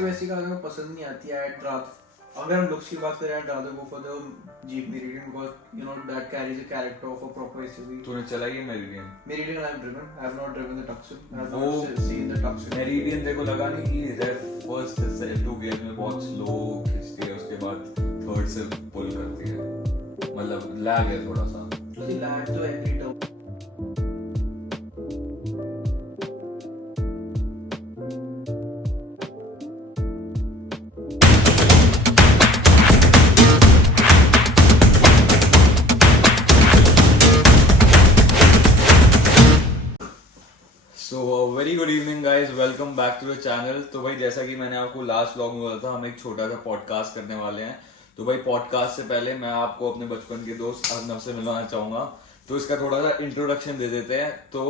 वैसी वैसी कार मेरे को पसंद नहीं आती है। अगर हम लुक्स की बात करें, I'd rather go for the Jeep Meridian because you know that carries a character of a proper SUV. तूने चलाई है Meridian? Meridian I've driven. I have not driven the Tucson. I have वो not seen the Tucson. Meridian देखो लगा नहीं कि रेफ first से 2 gear में बहुत स्लो खींचती है, उसके बाद थर्ड से पुल करती है, मतलब लैग है थोड़ा सा। उसकी लैग तो every turn. So very good evening guys, welcome back to the channel. तो भाई जैसा कि मैंने आपको लास्ट व्लॉग में बोला था, हम एक छोटा सा पॉडकास्ट करने वाले हैं। तो भाई पॉडकास्ट से पहले मैं आपको अपने बचपन के दोस्त अर्नब से मिलवाना चाहूँगा, तो इसका थोड़ा सा इंट्रोडक्शन दे देते हैं। तो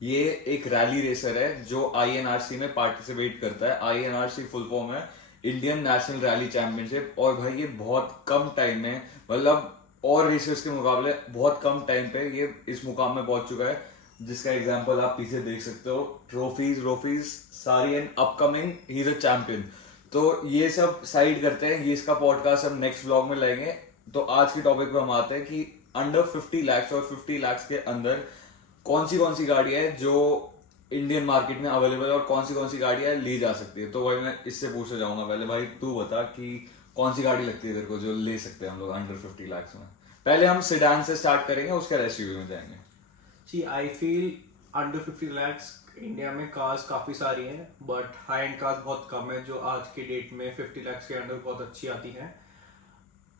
ये एक रैली रेसर है जो INRC में पार्टिसिपेट करता है। INRC फुल फॉर्म है इंडियन नेशनल रैली चैंपियनशिप। और भाई ये बहुत कम टाइम में, मतलब और रेसर्स के मुकाबले बहुत कम टाइम पे ये इस मुकाम में पहुंच चुका है, जिसका एग्जांपल आप पीछे देख सकते हो। ट्रॉफीज सारी and upcoming, he is a champion. तो ये सब साइड करते हैं, ये इसका पॉडकास्ट हम नेक्स्ट व्लॉग में लाएंगे। तो आज के टॉपिक पे हम आते हैं कि अंडर 50 लाख और 50 लाख के अंदर कौन सी गाड़ी है जो इंडियन मार्केट में अवेलेबल है और कौन सी गाड़ियां ली जा सकती है। तो भाई मैं इससे पूछना चाहूंगा पहले, भाई तू बता कि कौन सी गाड़ी लगती है तेरे को जो ले सकते हैं हम लोग अंडर 50 लाख में। पहले हम सेडान से स्टार्ट करेंगे, उसके बाद SUV में जाएंगे। See, I feel under 50 lakhs India में कार्स काफ़ी सारी हैं, बट हाई एंड कार्स बहुत कम है जो आज के डेट में 50 lakhs के अंडर बहुत अच्छी आती हैं।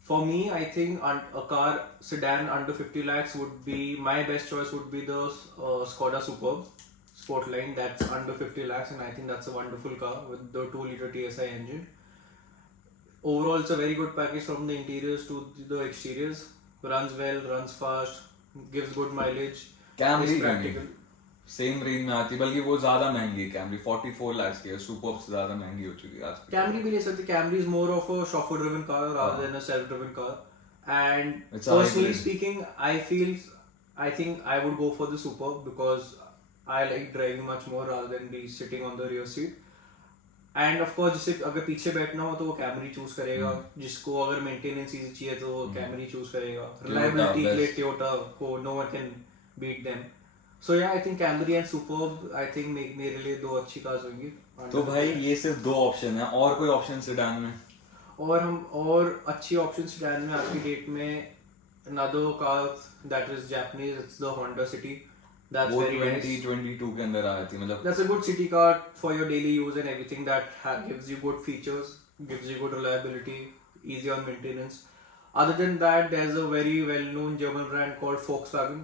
For me, I think a car sedan under 50 lakhs would be, my best choice would be the Skoda Superb Sportline. That's under 50 lakhs and I think that's a wonderful car with the 2-liter TSI engine. Overall, it's a very good package from the interiors to the exteriors. Runs well, runs fast, gives good mileage. Camry same range में आती है, बल्कि वो ज्यादा महंगी है। Camry 44 lakh की है, सुपर से ज्यादा महंगी हो चुकी है आज। कैमरी भी ले सकते। Camry is more of a chauffeur driven car rather than a self driven car, and personally speaking I think I would go for the Superb because I like driving much more rather than be sitting on the rear seat. End of course जिसे अगर पीछे बैठना हो तो वो Camry choose करेगा, जिसको अगर मेंटेनेंस इजी चाहिए तो वो कैमरी चूज करेगा। रिलायबिलिटी के लिए टोयोटा को no one can beat them. So yeah I think Camry and Superb I think मेरे लिए दो अच्छी कार्स होंगी। तो भाई ये सिर्फ दो ऑप्शन है, और कोई ऑप्शन सेडान में? और अच्छी ऑप्शन सेडान में आज की डेट में another car that is Japanese, it's the Honda City. That's वो very 2022 के अंदर आई थी, मतलब that's a good city car for your daily use and everything, that gives you good features, gives you good reliability, easy on maintenance. Other than that, there's a very well-known German brand called Volkswagen,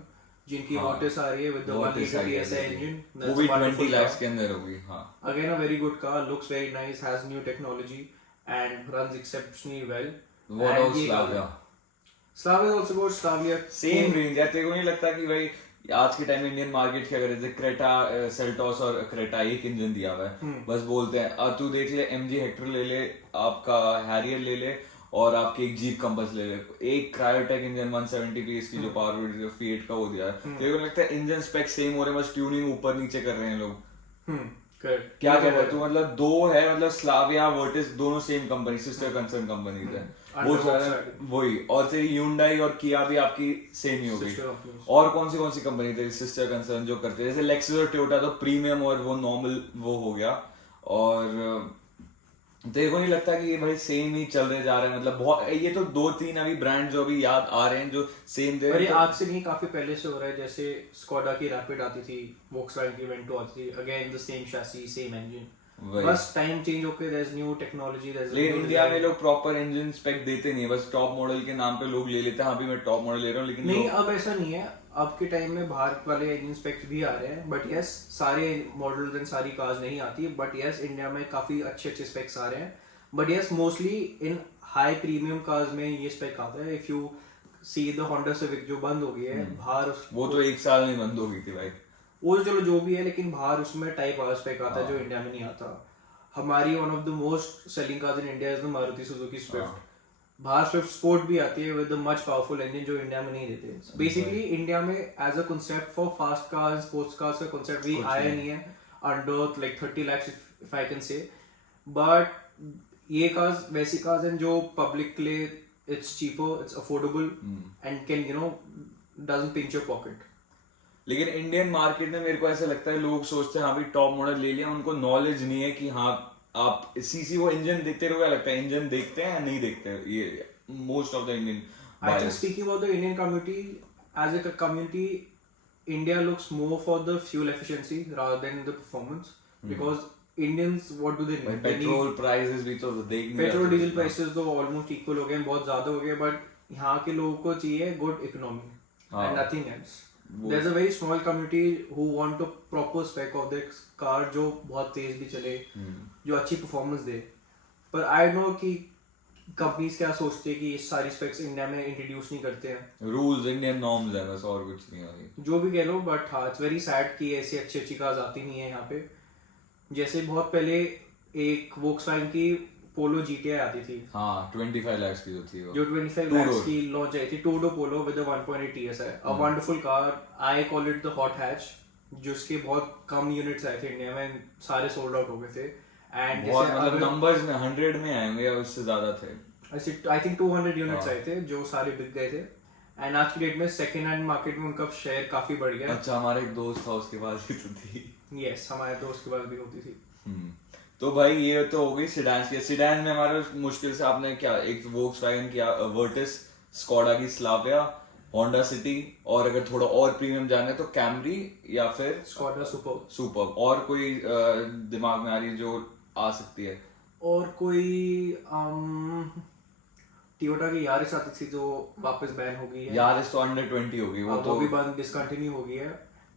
जिनकी Lotus आ रही है with the 1-liter TSI engine. वो भी 20 lakhs के अंदर होगी। हाँ, again a very good car, looks very nice, has new technology and runs exceptionally well. What about Slavia? Slavia is also good. Slavia same range है। तेरे को नहीं लगता कि भाई आज के टाइम में इंडियन मार्केट क्या करे, क्रेटा, सेल्टोस और क्रेटा एक इंजन दिया हुआ है, बस बोलते हैं। तू देख ले, MG हेक्टर ले ले, आपका हैरियर ले ले और आपकी एक जीप कंपस ले ले, एक क्रायोटेक इंजन 170 PS की जो पावर फीएट का वो दिया है। तेरे को लगता है इंजन स्पेक सेम हो रहे हैं, बस ट्यूनिंग ऊपर नीचे कर रहे हैं लोग। क्या कह रहा है तू? मतलब दो है, मतलब स्लाविया वर्टिस दोनों same company, sister concern company है वो वही। और तेरी Hyundai और Kia भी आपकी सेम ही हो गई। और कौन सी कंपनी तेरी सिस्टर कंसर्न जो करते हैं, जैसे Lexus और Toyota तो प्रीमियम और वो नॉर्मल वो हो गया। और तेरे को नहीं लगता कि ये भाई सेम ही चल रहे जा रहे हैं? मतलब बहुत, ये तो 2-3 अभी ब्रांड जो अभी याद आ रहे हैं जो सेम दे रहे हैं। आज से नहीं, काफी पहले से हो रहा है। जैसे स्कोडा की रैपिड आती थी, वोक्सवैगन की वेंटो आती थी, again the same chassis same engine, बस टाइम चेंज होके देयर इज न्यू टेक्नोलॉजी। लेकिन इंडिया में लोग प्रॉपर इंजन स्पेक देते नहीं, बस टॉप मॉडल के नाम पे लोग ले लेते हैं। अभी मैं टॉप मॉडल ले रहा हूँ, लेकिन नहीं, अब ऐसा नहीं है। अब के टाइम में बाहर वाले इंजन स्पेक्स भी आ रहे हैं, बट यस सारे मॉडल्स एंड सारी कार्स नहीं आती, बट यस इंडिया में काफी अच्छे स्पेक्स आ रहे हैं। But yes mostly in high premium cars में ये स्पेक आता है। If you see the Honda Civic जो बंद हो गई है बाहर, वो तो 1 साल में बंद हो गई थी भाई। वो चलो जो भी है, लेकिन बाहर उसमें टाइप आर स्पेक आता है जो इंडिया में नहीं आता। हमारी one of the most selling cars in India is the Maruti Suzuki Swift. बाहर स्विफ्ट स्पोर्ट भी आती है विद मच पावरफुल इंजन जो इंडिया में नहीं देते। बेसिकली इंडिया में as a concept for fast cars, sports cars का कांसेप्ट भी आया नहीं है under like 30 lakhs if I can say. But ये कार्स वैसी कार्स हैं जो पब्लिक के लिए it's cheaper, it's affordable and can doesn't pinch your pocket. लेकिन इंडियन मार्केट में मेरे को ऐसा लगता है लोग सोचते हैं हाँ भी टॉप मॉडल ले लिया, उनको नॉलेज नहीं है कि हाँ आप सीसी वो इंजन देखते रहो, क्या लगता है इंजन देखते हैं या नहीं देखते ये most of the Indian. I think speaking about the Indian community, as a community, India looks more for the fuel efficiency rather than the performance. Because Indians, what do they need? They petrol need prices भी तो देख नहीं petrol रहे. Diesel prices तो almost equal हो गए हैं, बहुत ज्यादा हो गए, बट यहाँ के लोगों को चाहिए good economy and nothing else. There's a very small community who want a proper spec of their car जो बहुत तेज भी चले, जो अच्छी परफॉर्मेंस दे. पर आई नो कि कंपनीज क्या सोचते हैं कि ये सारी स्पेक्स इंडिया में इंट्रोड्यूस नहीं करते हैं. रूल्स इंडियन नॉर्म्स है बस, और कुछ नहीं है. जो भी कह लो, बट हाँ इट्स वेरी सैड कि ऐसी अच्छी अच्छी कार्स आती नहीं है यहाँ पे. जैसे बहुत पहले एक वोक्सवैगन की पोलो जीटीआई आती थी. हाँ 25 लाख की जो थी वो, जो 25 लाख की लॉन्च आई थी, two door Polo with a 1.8 TSI, a wonderful car. I call it the hot hatch. जिसके बहुत कम यूनिट्स आए थे इंडिया में, सारे सोल्ड आउट हो गए थे. एंड बहुत मतलब नंबर्स में 100 में आएंगे या उससे ज्यादा थे. आई थिंक 200 यूनिट्स आए थे जो सारे बिक गए थे. एंड आज की डेट में सेकंड हैंड मार्केट में उनका शेयर काफी बढ़ गया. अच्छा हमारा एक दोस्त था उसके पास ही तो थी. यस हमारे दोस्त के पास भी होती थी. तो भाई ये तो हो गई सिडान की. सिडान में हमारे मुश्किल से आपने क्या, एक वोक्सवैगन की वर्टिस, स्कोडा की स्लाविया, होंडा सिटी, और अगर थोड़ा और प्रीमियम जाने तो कैमरी या फिर स्कोडा सुपर. और कोई दिमाग में आ रही है जो आ सकती है? और कोई टोयोटा की यारिस आती थी जो वापस बैन हो गई है. यारिस तो अंडर 20 हो गई, वो तो भी बंद डिसकंटिन्यू हो गई है.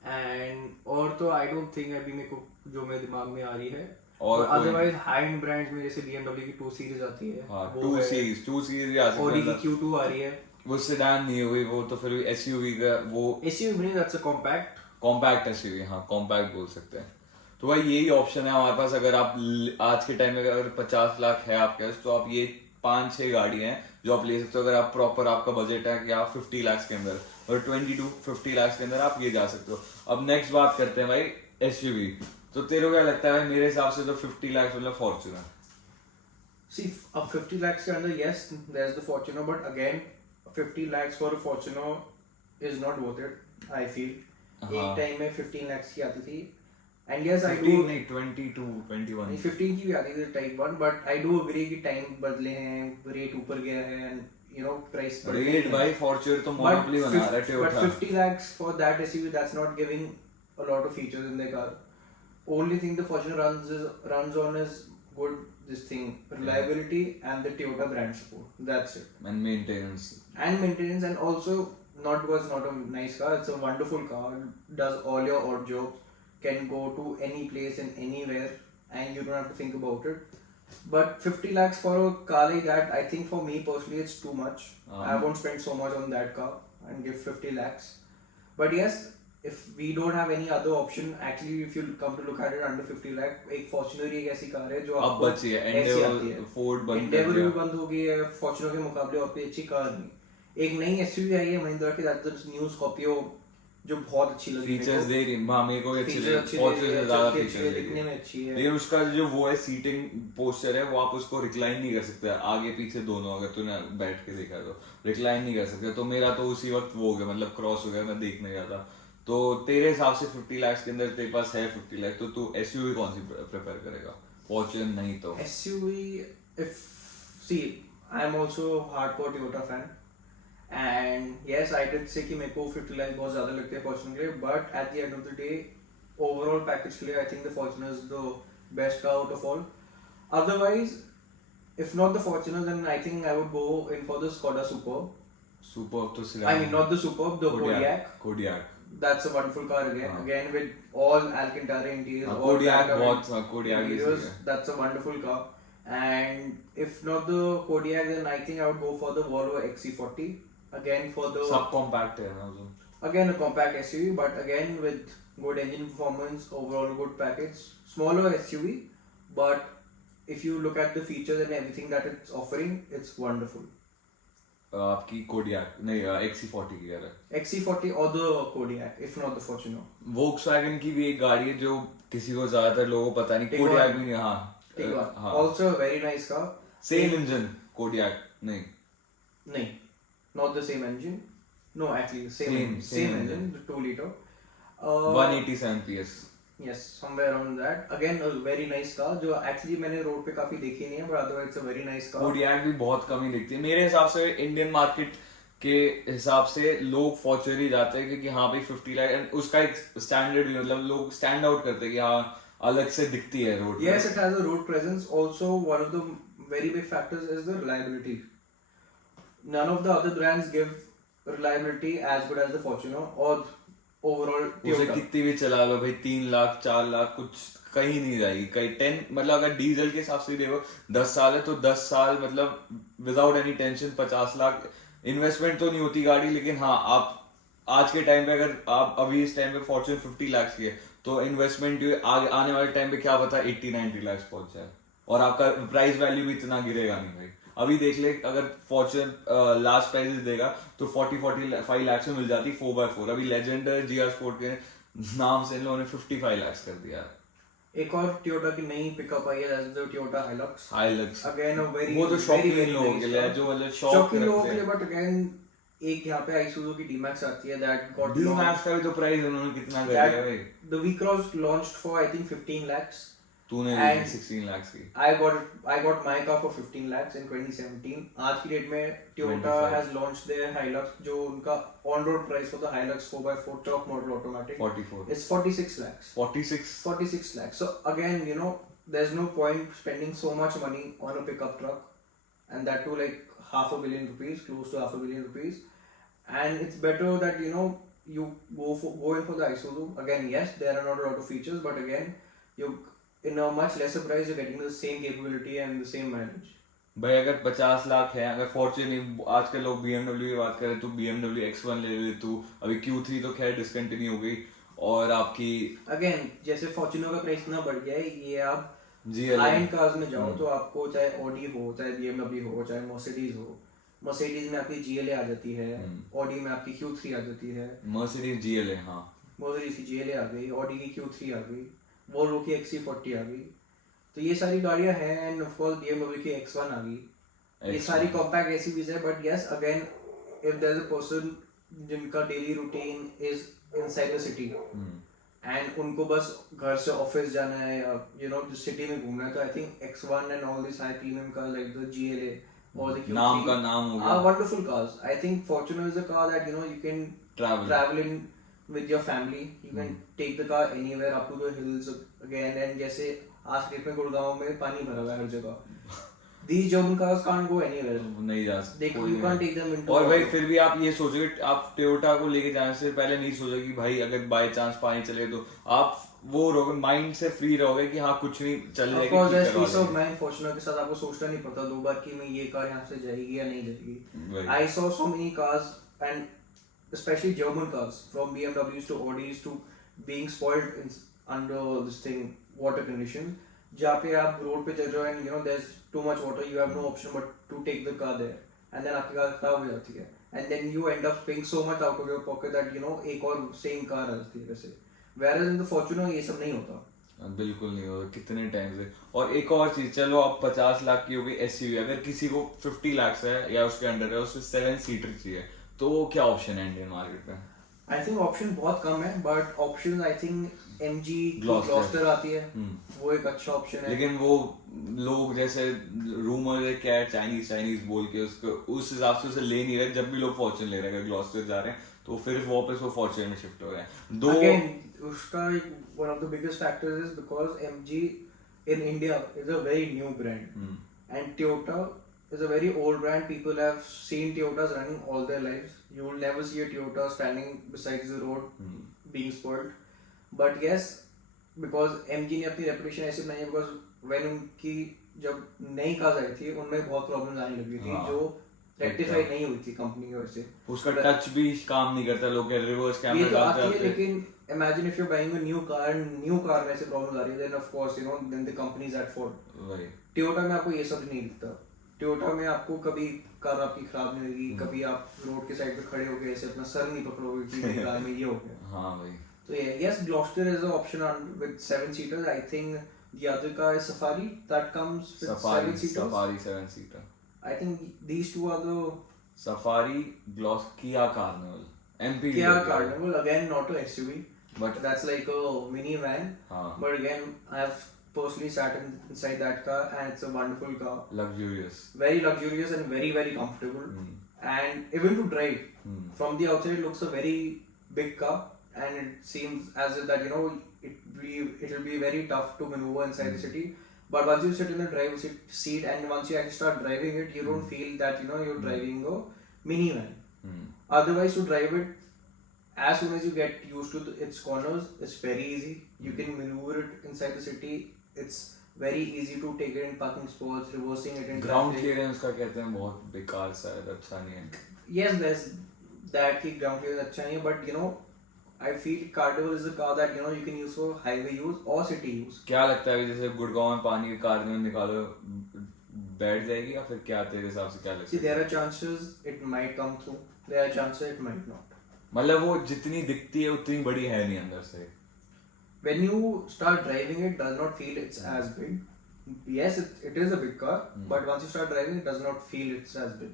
एंड और तो आई डोंट थिंक अभी मेरे को जो मेरे दिमाग में आ रही है. और अदरवाइज हाई एंड ब्रांड्स में जैसे BMW की 2 सीरीज आती है. हाँ 2 सीरीज भी आ सकती है. Audi की Q2 आ रही है. वो सेडान नहीं हुई, वो तो फिर SUV का वो SUV नहीं, दैट्स अ कॉम्पैक्ट SUV. हाँ कॉम्पैक्ट बोल सकते हैं. तो भाई यही ऑप्शन है हमारे पास. अगर आप आज के टाइम में अगर 50 लाख है आपके पास तो आप ये 5-6 गाड़ी हैं जो आप ले सकते हो. अगर आप प्रॉपर आपका बजट है कि आप 50 लाख के अंदर, और 20 to 50 लाख के अंदर आप ये जा सकते हो. अब नेक्स्ट बात करते हैं भाई SUV. तो तेरे को क्या लगता है भाई? मेरे हिसाब से तो 50 लाख मतलब फॉर्च्यूनर. See, अब 50 lakhs के अंदर yes, there's the Fortuner, but again 50 lakhs for a Fortuner is not worth it, I feel. एक टाइम में 15 lakhs की आती थी. And yes, I do. नहीं 22, 21. 15 की भी आती थी type 1, but I do agree कि टाइम बदले हैं, रेट ऊपर गया है, and प्राइस रेट भाई फॉर्च्यूनर तो मोनोपोली बना रहा है Toyota. But 50 lakhs for that SUV, that's not giving a lot of features in their car. Only thing the Fortuner runs on is good reliability and the Toyota brand support. That's it. And maintenance, and also not because it's not a nice car, it's a wonderful car. Does all your odd jobs, can go to any place and anywhere, and you don't have to think about it. But 50 lakhs for a car like that, I think for me personally, it's too much. I won't spend so much on that car and give 50 lakhs. But yes, if we don't have any other option, actually if you come to look at it, under 50 lakh, एक Fortuner एक ऐसी car है जो अब बची है. Endeavour, Ford बंद Endeavour भी बंद हो गई है. Fortuner के मुकाबले और कोई अच्छी कार नहीं. एक नई SUV आई है महिंद्रा की, that's न्यू स्कॉर्पियो, जो बहुत अच्छी लगी. फीचर्स दे रही है मेरे को अच्छी लगी. फॉर्च्यूनर से ज्यादा फीचर्स दिखने में अच्छी है. लेकिन उसका जो वो है सीटिंग पोस्चर है, वो आप उसको रिक्लाइन नहीं कर सकते आगे पीछे दोनों. अगर तूने बैठ के देखा तो रिक्लाइन नहीं कर सकते. तो मेरा तो उसी वक्त वो हो गया, मतलब क्रॉस हो गया. मैं देखने गया था. तो तेरे हिसाब से 50 लाख के अंदर तेरे पास है 50 लाख, तो तू SUV कौन सी प्रेफर करेगा? फॉर्च्यूनर नहीं तो SUV. If see, I am also hardcore Toyota fan, and yes, I did say कि मेरे को 50 लाख बहुत ज़्यादा लगते हैं Fortuner के लिए, but at the end of the day, overall package के लिए I think the Fortuner is the best car out of all. Otherwise, if not the Fortuner, then I think I would go in for the Skoda Superb. Superb तो I mean not the Superb, the Kodiaq. That's a wonderful car again with all Alcantara interiors. Kodiaq interiors. That's a wonderful car. And if not the Kodiaq, then I think I would go for the Volvo XC40. Again for the subcompact है ना वो. Again a compact SUV, but again with good engine performance, overall good package. Smaller SUV, but if you look at the features and everything that it's offering, it's wonderful. आपकी Kodiak नहीं XC40 की कह रहा है. XC40 or the Kodiaq, if not the Fortuner. Volkswagen की भी एक गाड़ी है जो किसी को ज्यादातर लोगों को पता नहीं. कोडियाक भी नहीं. हाँ ठीक है. हाँ. Also a very nice car. Same engine, Kodiaq. नहीं. Not the same engine. No, actually same Same engine, the 2 liter. 187 PS. Yes, somewhere around that. Again a very nice car जो actually मैंने road पे काफी देखी नहीं है, but otherwise it's a very nice car. Kodiaq भी बहुत कम ही दिखती है मेरे हिसाब से. इंडियन मार्केट के हिसाब से लोग फॉर्च्यूनर ही जाते हैं क्योंकि हाँ भाई 50 लाख एंड उसका एक स्टैंडर्ड भी, मतलब लोग स्टैंड आउट करते हैं कि हाँ अलग से दिखती है road. Yes, it has a road presence. Also, one of the very big factors is the reliability. None of the other brands give reliability as good as the Fortuner or overall उसे Toyota. कितनी भी चला लो भाई 3 लाख 4 लाख कुछ कहीं नहीं जाएगी. कहीं 10 मतलब अगर डीजल के हिसाब से देखो 10 साल है तो 10 साल मतलब without any tension 50 lakh investment तो नहीं होती गाड़ी. लेकिन हाँ आप आज के टाइम पे अगर आप अभी इस टाइम पे फॉर्च्यून 50 लाख की है तो इन्वेस्टमेंट आगे आने वाले टाइम पे क्या पता 80-90 लाख पहुंच जाए और आपका प्राइस वैल्यू भी इतना गिरेगा नहीं भाई. अभी देख ले अगर फॉर्च्यून लास्ट प्राइस देगा तो 40-45 लाख में मिल जाती 4x4. अभी लेजेंडर जीआर स्पोर्ट के नाम से इन लोगों ने 55 लाख कर दिया. एक और Toyota की नई पिकअप आई है, that's the Toyota Hilux. Hilux. Again a very वो तो very, शौकीन very लोगों nice के लिए है, car. जो मतलब शौक शौकीन लोगों रखते के लिए, हैं. but again एक यहाँ पे Isuzu की D-Max आती है that got D launched. Max का भी तो प्राइस उन्होंने कितना कर दिया भाई. The V-Cross launched for I think 15 lakhs. तूने And 16 लाख की. I got my car for 15 lakhs in 2017. आज की डेट में Toyota 25. has launched their Hilux जो उनका on road price for the Hilux 4x4 top model automatic 44. is 46 lakhs. 46. 46 lakhs. So again, you know, there's no point spending so much money on a pickup truck, and that too like ₹500 million, close to ₹500 million. And it's better that you know you go in for the Isuzu. Again, yes, there are not a lot of features, but again, you in a much lesser price you're getting the same capability and the same mileage. भाई अगर 50 लाख है, अगर Fortune आजकल लोग BMW की बात करें तो BMW X1 ले ले तू. अभी Q3 तो खैर डिसकंटिन्यू हो गई और आपकी Again, जैसे Fortuner का प्राइस इतना बढ़ गया है, ये आप GLA हाई एंड कार्स में जाओ तो आपको चाहे Audi हो, चाहे BMW हो, चाहे Mercedes हो, Mercedes में आपकी GLA आ जाती है, Audi में आपकी Q3 आ जाती है, Mercedes GLA. हाँ Mercedes की GLA आ गई, Audi की Q3 आ गई, Volvo की XC40 आ गई. तो ये सारी गाड़ियां हैं एंड ऑफ कोर्स BMW की X1 आ गई. ये सारी कॉम्पैक्ट एसयूवीज है, but yes again if there is a person जिनका daily routine is inside the city and उनको बस घर से ऑफिस जाना है या यू नो सिटी में घूमना है, तो I think X1 and all this high premium cars like the GLA or the Q3 नाम का नाम हो are गया. wonderful cars. I think Fortuner is a car that you know you can travel in with your family. You can take the car anywhere up to the hills again. And जैसे आज के date में गुड़गांव में पानी भरा हुआ है हर जगह. These German cars can't go anywhere. नहीं जा सकते. You can't take them into. और भाई फिर भी आप ये सोचोगे, आप टोयोटा को लेके जाने से पहले नहीं सोचोगे कि भाई अगर बाय चांस पानी चले तो आप वो रहोगे, माइंड से फ्री रहोगे कि हाँ कुछ नहीं चल Of course, there's peace of mind. Fortuner के साथ आपको सोचना नहीं पड़ता 2 बार कि मैं ये कार यहाँ से जाएगी या नहीं जाएगी. I saw so many cars and especially German cars from BMWs to Audis to being spoiled under this thing water conditions. जहाँ पे आप रोड पे चल रहे हो and you know there's too much water, you have no option but to take the car there, and then आपकी car खराब हो जाती है and then you end up paying so much out of your pocket that you know एक और same car आ जाती है वैसे. Whereas in the Fortuner ये सब नहीं होता. बिल्कुल नहीं होगा कितने टाइम से. और एक और चीज, चलो आप 50 लाख की हो गई एसयूवी, अगर किसी को 50 लाख है या उसके अंडर है, उससे 7 सीटर चाहिए, तो क्या ऑप्शन है इंडियन मार्केट में? I think ऑप्शन बहुत कम है, but option I think MG Gloster आती है, वो एक अच्छा ऑप्शन है. लेकिन वो लोग जैसे रूमर है क्या चाइनीज बोल के उसको उस हिसाब से उसे ले नहीं रहे. जब भी लोग फॉर्च्यून ले रहे हैं, ग्लॉस्टर जा रहे हैं तो फिर वापस वो फॉर्च्यून में शिफ्ट हो रहे हैं. दो Again, उसका one of the biggest factors is because MG in India is a very new brand and Toyota is a very old brand. People have seen Toyotas running all their lives. You will never see a Toyota standing beside the road being spoiled. But yes, because MG ने अपनी reputation ऐसे बनाई है, because when उनकी जब नई cars आई थी उनमें बहुत प्रॉब्लम्स आने लगी थी जो रेक्टिफाई नहीं हुई थी कंपनी की वजह से. उसका टच भी काम नहीं करता, लोग रिवर्स ये कैमरा तो डालते आती है, हैं. लेकिन imagine if you're buying a new car and new car में ऐसे प्रॉब्लम्स आ रही है, then of course you know then the company is at fault. वही Toyota में आपको ये सब नहीं दिखता. Toyota में आपको कभी कार आपकी खराब नहीं होगी, कभी आप रोड के साइड पे खड़े होकर ऐसे अपना सर नहीं पकड़ोगे कि मेरी कार में ये हो गया. हाँ भाई. So yeah, yes, Gloster is an option on with 7 seaters. I think The other car is Safari that comes with Safari, 7 seaters. Safari 7-seater. I think these two are the Safari, Kia Carnival. MPV. Kia हो गया वो. Carnival, again not a SUV. But That's like a minivan. हाँ, But again, I've personally sat inside that car and it's a wonderful car. luxurious. Very luxurious and very, very comfortable. Hmm. And even to drive, Hmm. from the outside it looks a very big car and it seems as if that, you know, it will be very tough to maneuver inside the city. But once you sit in the driver's seat and once you actually start driving it, you don't feel that, you know, you're driving a minivan. Hmm. Otherwise, to drive it, as soon as you get used to its corners, it's very easy. You can maneuver it inside the city. It's very easy to take it in parking spots, reversing it in Ground traffic. clearance का कहते हैं बहुत बेकार सा है, अच्छा नहीं है. Yes, there's that कि ground clearance अच्छा नहीं है, but you know, I feel Carnival is a car that, you know, you can use for highway use or city use. क्या लगता है कि जैसे गुड़गांव में पानी की कार्निवल निकालो बैठ जाएगी या फिर क्या तेरे हिसाब से क्या लगता See, है? there are chances it might come through. There are chances it might not. मतलब वो जितनी दिखती है उतनी बड़ी है नहीं अंदर से. When you start driving, it does not feel it's as big. Yes, it is a big car, but once you start driving, it does not feel it's as big.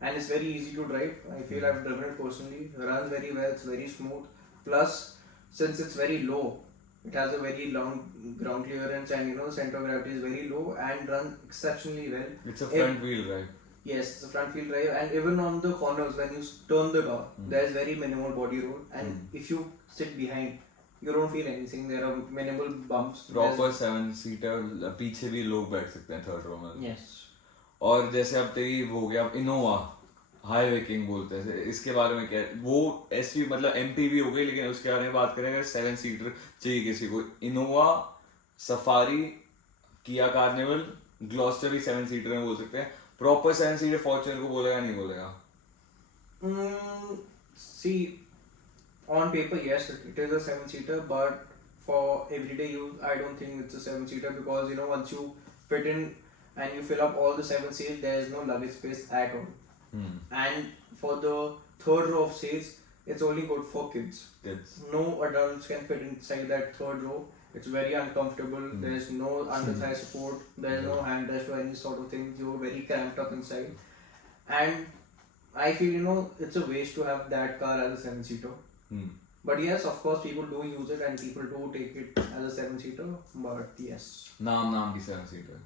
And it's very easy to drive. I feel I've driven it personally. It runs very well. It's very smooth. Plus, since it's very low, it has a very long ground clearance, and you know, center of gravity is very low and runs exceptionally well. It's a front wheel drive. Yes, it's a front wheel drive, and even on the corners when you turn the car, there's very minimal body roll, and if you sit behind, you don't feel anything. There are minimal bumps. Proper 7-seater, पीछे भी लोग बैठ सकते हैं third row में. Yes. और जैसे अब तेरी वो हो गया इनोवा हाईवे किंग बोलते हैं, इसके बारे में क्या है? वो एसयूवी मतलब एमपीवी हो गई, लेकिन उसके बारे में बात करें अगर 7-सीटर चाहिए किसी को, Innova, safari, Kia Carnival, Gloster भी 7-सीटर में बोल सकते हैं. प्रॉपर 7-सीटर फॉर्च्यूनर को बोलेगा नहीं बोलेगा? See, on paper, yes, it is a 7-seater, but for everyday use, I don't think it's a 7-seater because, you know, once you fit in and you fill up all the 7 seats, there is no luggage space at all. And for the third row of seats, it's only good for kids. Kids. No adults can fit inside that third row. It's very uncomfortable. There's no under thigh support. There's no handrest or any sort of thing. You're very cramped up inside. And I feel, you know, it's a waste to have that car as a 7-seater. But yes, of course, people do use it and people do take it as a 7-seater. But yes. नाम की 7-सीटर.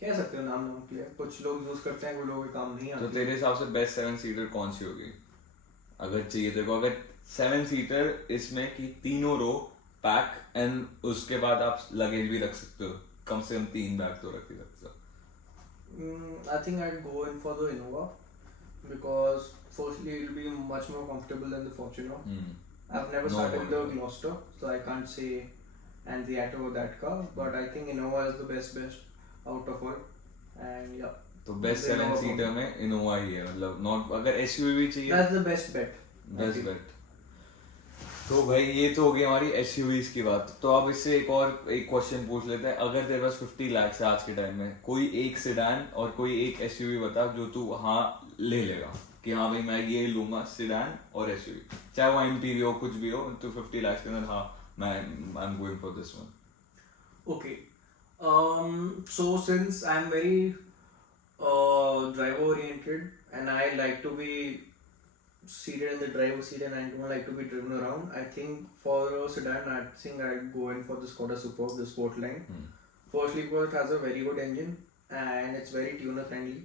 कह सकते हो नाम के लिए. कुछ लोग यूज करते हैं, कुछ लोगों के काम नहीं आती. तो तेरे हिसाब से बेस्ट 7-सीटर कौन सी होगी अगर चाहिए तेरे को? अगर 7-सीटर इसमें कि तीनों रो पैक एंड उसके बाद आप लगेज भी रख सकते हो, कम से कम 3 बैग तो रख ही सकते हो. I think I'd go in for the Innova because firstly it'll be much more comfortable than the Fortuner. I've never No, sat in the no. Gloucester, so I can't say and the Atto that car, but I think Innova is the best out of all. And yeah, तो best the Innova 7-सीटर में Innova ही है, मतलब not अगर SUV भी चाहिए that's the best bet. I best think. बेट. तो भाई ये तो हो गई हमारी एसयूवीज की बात. तो अब इससे एक क्वेश्चन पूछ लेते हैं. अगर तेरे पास 50 लाख है आज के टाइम में, कोई एक सिडान और कोई एक एसयूवी बता जो तू हाँ ले लेगा कि हाँ भाई मैं ये लूंगा, सिडान और एसयूवी, चाहे वो एमपीवी हो कुछ भी हो, तो 50 लाख के अंदर हाँ मैं I am going for this one. Okay. So since I'm very driver oriented and I like to be seated in the driver's seat and I don't like to be driven around, I think for a sedan, I think I'd go in for the Skoda Superb, the Sportline. Firstly, because it has a very good engine and it's very tuner friendly.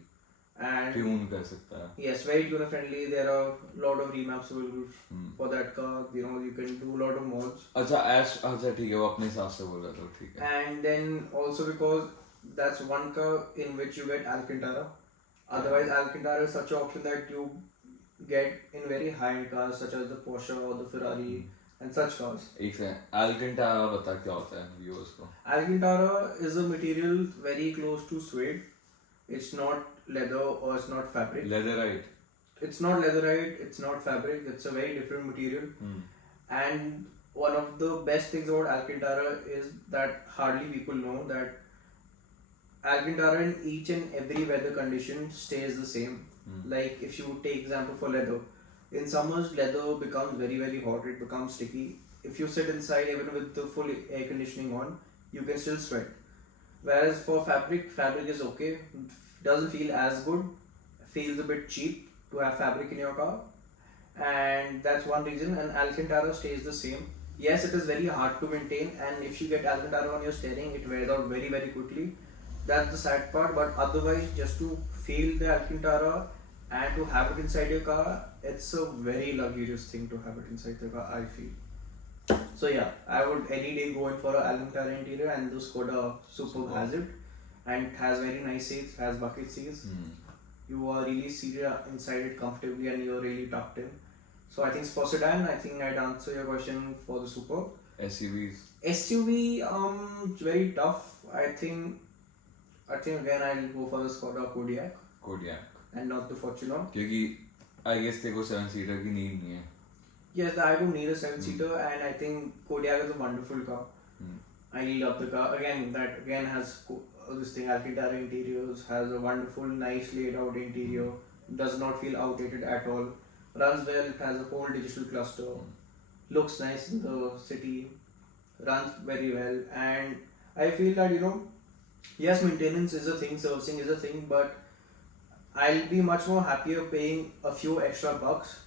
And tune कर सकता है. yes, very tuner friendly. There are a lot of remaps available for that car. You know, you can do a lot of mods. अच्छा ठीक है, वो अपने हिसाब से बोल रहा था, ठीक है. And then also because that's one car in which you get Alcantara. Otherwise, Alcantara is such an option that you get in very high-end cars such as the Porsche or the Ferrari and such cars. एक second, एल्केंटारा बता क्या होता है viewers को. Alcantara is a material very close to suede. It's not leather or it's not fabric. Leatherette. It's not leatherite, it's not fabric, it's a very different material. And one of the best things about Alcantara is that hardly people know that Alcantara in each and every weather condition stays the same. Like if you take example for leather, in summers leather becomes very very hot, it becomes sticky. If you sit inside even with the full air conditioning on, you can still sweat. Whereas for fabric is okay. Doesn't feel as good. Feels a bit cheap to have fabric in your car, and that's one reason. And Alcantara stays the same. Yes, it is very hard to maintain, and if you get Alcantara on your steering, it wears out very very quickly. That's the sad part. But otherwise, just to feel the Alcantara and to have it inside your car, it's a very luxurious thing to have it inside the car, I feel. So yeah, I would any day go in for a Alcantara interior, and the Skoda Superb has it, and it has very nice seats, has bucket seats. You are really seated inside it comfortably, and you're really tucked in. So I think for sedan, I think I'd answer your question for the Superb. SUVs. SUV, it's very tough. I think again I'll go for the Skoda Kodiaq Kodiaq. and not the Fortuner. क्योंकि I guess तेरे को 7-seater की need नहीं है. Yes, I don't need a seven-seater, and I think Kodiaq is a wonderful car. I love the car. That again has this thing Alcantara interiors, has a wonderful, nice laid out interior. Does not feel outdated at all. Runs well. It has a whole digital cluster. Looks nice in the city. Runs very well, and I feel that yes, maintenance is a thing, servicing is a thing, but I'll be much more happier paying a few extra bucks,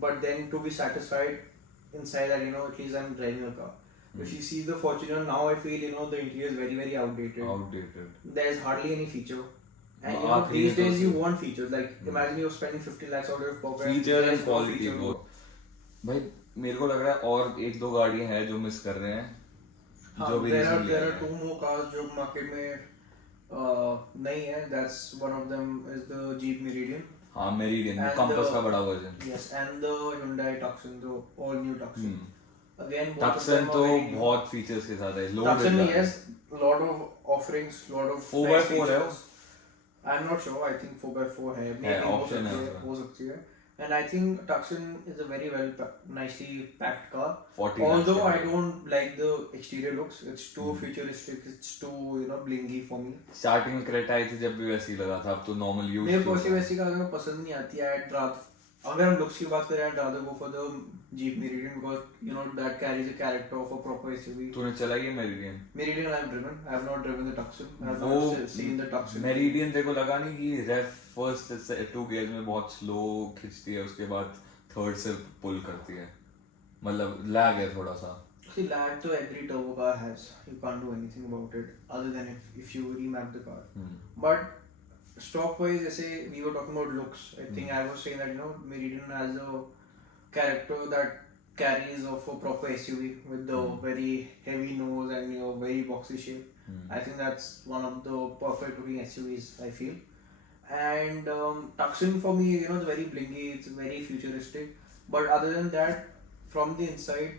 but then to be satisfied inside that at least I'm driving a car. If you see the Fortuner now, I feel the interior is very very outdated. There's hardly any feature, and these days you want features. Like imagine you're spending 50 lakhs out of pocket. Features and quality both. भाई मेरे को लग रहा है और एक दो गाड़ियां हैं जो मिस कर रहे हैं. जो भी there are two more cars जो market में नहीं है. That's one of them is the Jeep Meridian. हाँ Meridian, Compass का बड़ा version. Yes, and the Hyundai Tucson, the all new Tucson. Again, Tucson तो बहुत features के साथ है. Tucson में yes, lot of offerings, lot of 4x4 है. I'm not sure. I think 4x4 है. Maybe option हो सकती है. And I think Tucson is a very well nicely packed car. 40 Although I don't like the exterior looks, it's too futuristic, it's too blingy for me. Starting में Creta आई थी जब भी वैसी लगा था. अब तो normal use. मेरे को वैसी कार में पसंद नहीं आती है. अगर हम looks की बात करें, I'd rather go for the Jeep Meridian because that carries a character of a proper SUV. तूने चलाई है Meridian? Meridian I've driven. I have not driven the Tucson. I have not seen the Tucson. Meridian तेरे को लगा नहीं कि रेफ first से 2 gear में बहुत स्लो खींचती है, उसके बाद थर्ड से पुल करती है, मतलब लैग है थोड़ा सा. See, lag to every turbo car has. You can't do anything about it other than if you remap the car. But stock wise, जैसे we were talking about looks, I think I was saying that Meridian has a character that carries of a proper SUV with the very heavy nose and very boxy shape. I think that's one of the perfect looking SUVs, I feel. And Tucson for me, it's very blingy, it's very futuristic. But other than that, from the inside,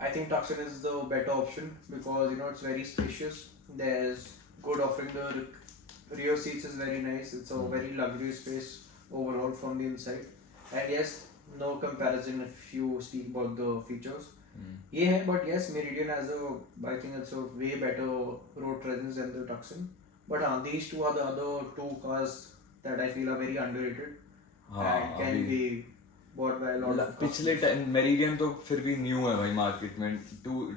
I think Tucson is the better option because it's very spacious. There's good offering. The rear seats is very nice. It's a very luxurious space overall from the inside. And yes, no comparison if you speak about the features. Yeah, but yes, Meridian has I think it's a way better road presence than the Tucson. But these two are the other two cars that I feel are very underrated and can be bought by a lot of पिछले Meridian तो फिर भी new है भाई market में.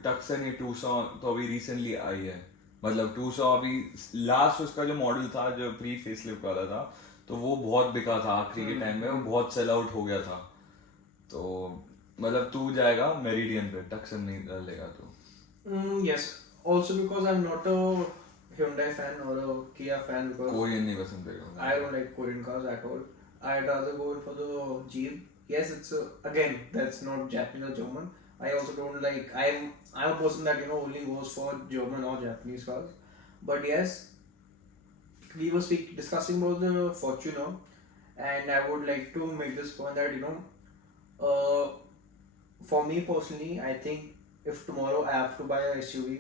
Tucson ये 200 तो अभी रिसेंटली आई है. मतलब 200 अभी लास्ट उसका जो मॉडल था जो प्री फेसलिफ्ट वाला था तो वो बहुत बिका था आखिरी के टाइम में, वो बहुत सेल आउट हो गया था. तो मतलब तू जाएगा Meridian पे, Tucson नहीं लेगा तो. Yes, also because I'm not a Hyundai fan or a Kia fan because Korean नहीं पसंद तेरे. I don't like Korean cars at all. I'd rather go in for the Jeep. Yes, it's again that's not Japanese or German. I also don't like. I'm a person that only goes for German or Japanese cars. But yes, we were discussing about the Fortuner, and I would like to make this point that for me personally, I think if tomorrow I have to buy a SUV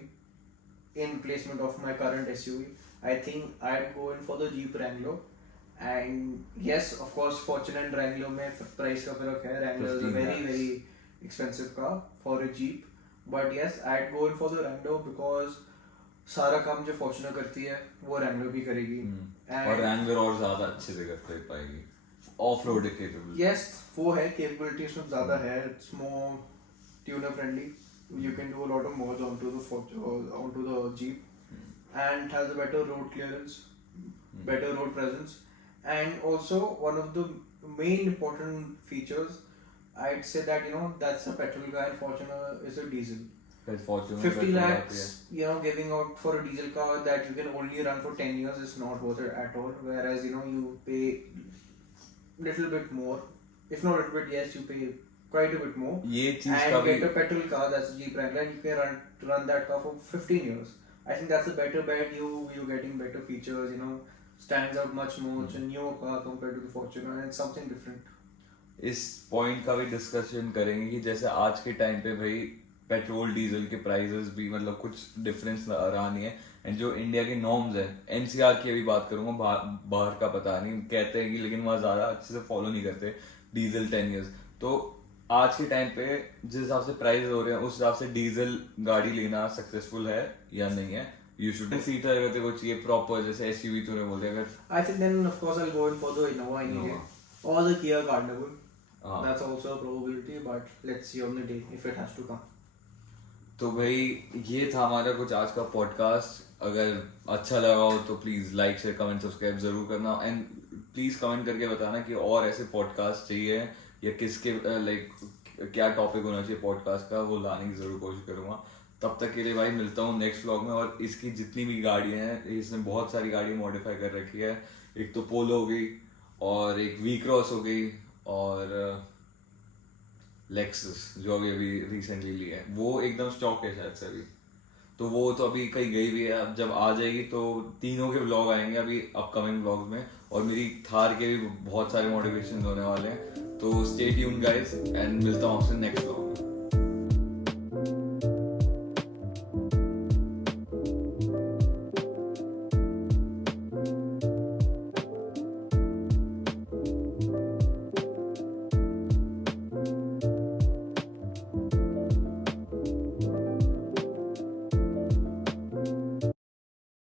in replacement of my current SUV, I think I'd go in for the Jeep Wrangler. And yes, of course, Fortuner and Wrangler में price का फर्क है. Wrangler is a very very expensive car for a Jeep. But yes, I'd go in for the Wrangler because सारा काम जो Fortuner करती है वो Wrangler भी करेगी. और Wrangler और ज़्यादा अच्छे से कर पाएगी. Off-road capable. Yes, वो है capabilities में ज़्यादा है. It's more tuner friendly. You can do a lot of mods onto the Jeep. and has a better road clearance, better road presence, and also one of the main important features, I'd say that that's a petrol car and Fortuner is a diesel. Because Fortuner 50 petrol आती lakhs, है। giving out for a diesel car that you can only run for 10 years is not worth it at all. Whereas, you pay little bit more. If not a little bit, yes, you pay quite a bit more. ये चीज And का भी get a petrol car that's a Jeep Wrangler and you can run that car for 15 years. I think that's a better bet. You're getting better features, stands out much more. It's a newer car compared to the Fortuner and it's something different. इस point का भी discussion करेंगे कि जैसे आज के time पे भाई पेट्रोल डीजल के प्राइसेस भी मतलब कुछ डिफरेंस रहा नहीं है। एंड जो इंडिया के नॉर्म्स है, एनसीआर की अभी बात करूंगा, बाहर का पता नहीं, कहते हैं कि लेकिन वहाँ ज्यादा अच्छे से फॉलो नहीं करते डीजल 10 इयर्स। तो आज के टाइम पे जिस हिसाब से प्राइस हो रहे हैं उस हिसाब से डीजल गाड़ी लेना सक्सेसफुल है या नहीं है? यू शुड सीटर अगर तेरे को चाहिए प्रॉपर, जैसे एसयूवी तूने बोल दिया, अगर I think then of course I'll go in for the Innova anyway, or the Kia Carnival. हाँ। That's also a probability, but let's see on the day if it has to come. तो भाई ये था हमारा कुछ आज का podcast. अगर अच्छा लगा हो तो please like share comment subscribe जरूर करना, एंड प्लीज कमेंट करके बताना कि और ऐसे पॉडकास्ट चाहिए या किसके लाइक क्या टॉपिक होना चाहिए पॉडकास्ट का, वो लाने की जरूर कोशिश करूंगा। तब तक के लिए भाई मिलता हूँ नेक्स्ट व्लॉग में। और इसकी जितनी भी गाड़ियाँ हैं, इसने बहुत सारी गाड़ी मॉडिफाई कर रखी है। एक तो पोलो हो गई और एक वी क्रॉस हो गई और लेक्सस जो अभी अभी रिसेंटली ली है, वो एकदम स्टॉक है शायद से अभी। तो वो तो अभी कहीं गई भी है, अब जब आ जाएगी तो तीनों के व्लॉग आएंगे अभी अपकमिंग व्लॉग्स में। और मेरी थार के भी बहुत सारे मॉडिफिकेशन होने वाले हैं। तो स्टे ट्यून्ड गाइस एंड मिलता हूँ आपसे नेक्स्ट व्लॉग में।